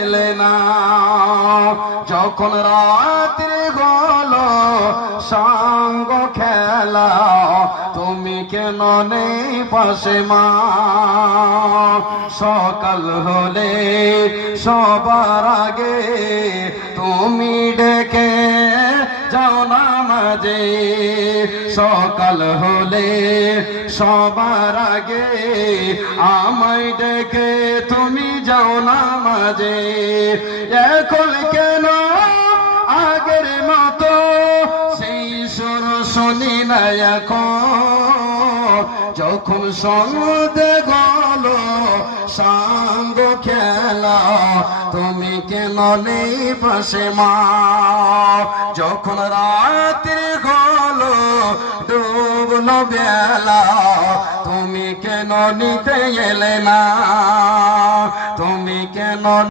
এলে না। যখন রাত্রি হলো সঙ্গ খেলা, তুমি কেন নেই পাশে মা। সকাল হলে সবার আগে তুমি ডেকে যাও নামাজে। সকাল হলে সবার আগে আমায় ডেকে তুমি যাও নামাজে। এখন কেন আগের মতো সেই সুর শুনি না এখন। যখন সন্ধে গেলো সঙ্গ খেলা, তুমি কেন নেই পাশে মা। যখন রাত্রি হলো ডুবলো বেলা, তুমি কেন নিতে এলে না। তুমি কেন